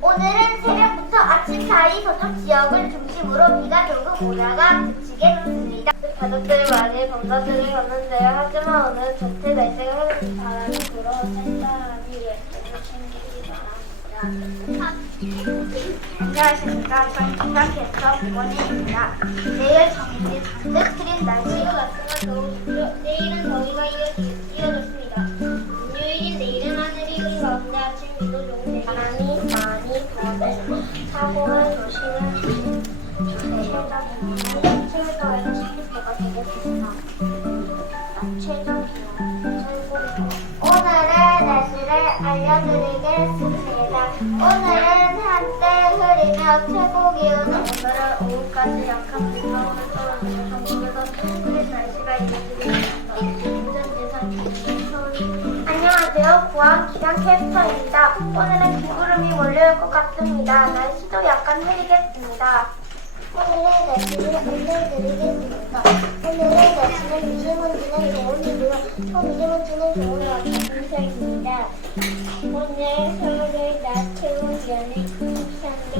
오늘은 새벽부터 아침 사이 서쪽 지역을 중심으로 비가 조금 오다가 그치겠습니다. 가족들이 많이 검사들을 갔는데요. 하지만 오늘 전체 날씨가 흐린 바람이 불어 살사람이 예쁘게 챙기기 바랍니다. 안녕하십니까. 저는 김학캐스터 김원혜입니다. 내일 정리 잔뜩 흐린 날씨로 아침은 더우십시오. 내일은 더위가 이어지, 이어졌습니다. 사고를 조심해 주세요. 최다 기온은 7도에서 12도가 되겠습니다. 낮 최저 기온은 최고 오늘의 날씨를 알려드리겠습니다. 오늘은 한때 흐리며 최고 기온은 오늘은 오후까지 약한 비바람을 떨어지며 전국에서 흐린 날씨가 이어지겠습니다. 구한 기상 캐스터입니다. 오늘은 비구름이 몰려올 것 같습니다. 날씨도 약간 흐리겠습니다. 오늘의 날씨를 알려드리겠습니다. 오늘의 날씨는 미세먼지는 좋은이고요. 초미세먼지는 좋은 같은 오늘 서울의 낮 최고 기온은 23도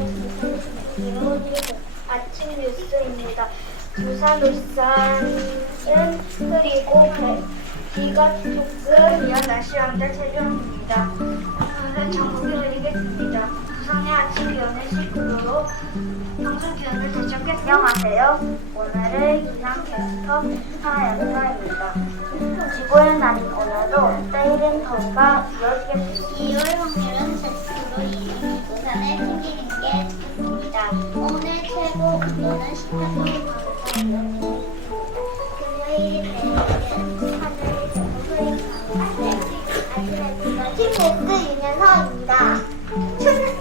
30도로 아침 뉴스입니다. 부산 울산은 흐리고 조금 이어 날씨 왕자 최종입니다. 오늘은 전국이 흐리겠습니다. 부산의 아침 기온은 19도로 평소 기온을 대적했습니다. 안녕하세요. 오늘의 기상 캐스터 하연서입니다. 지구의 날인 오늘도 때이른 더위가 이어지겠습니다. 비올 확률은 70%이 부산을 챙기는 게 좋습니다. 오늘 최고 온도는 18도로 가능하고요. 금요일 내일은 하늘이 비가 팀캐스트 윤현서입니다.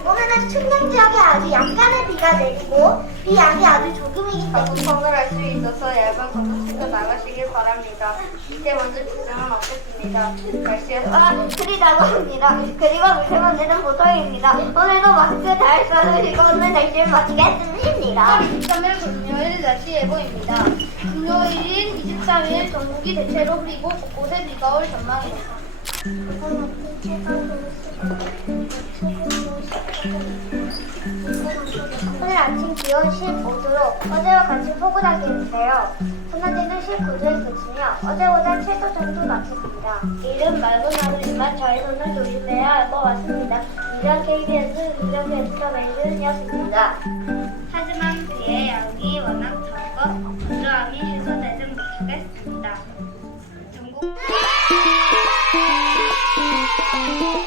오늘은 충남 지역에 아주 약간의 비가 내리고 비 양이 아주 조금이기 때문에 통을 할 수 있어서 얇은 신고 나가시길 바랍니다. 미세먼지 걱정은 없겠습니다. 날씨에서 아, 흐리다고 합니다. 그리고 미세먼지는 보통입니다. 오늘도 마스크 잘 써주시고 오늘 날씨를 마치겠습니다. 23일 금요일 날씨 예보입니다. 금요일인 23일 전국이 대체로 흐리고 곳곳에 비가 올 전망입니다. 오늘 아침 기온 15도로 어제와 같이 포근하게는데요 소나기는 19도에 그치며 어제보다 7도 정도 낮췄습니다. 이른 맑은 하늘이지만 저희 손을 조심해야 할 것 같습니다. 이런 KBS 이런 베스터 메이슨이었습니다. 하지만 그의 양이 워낙 적어 건조함이 해소되지 못하겠습니다. 전국... Bye.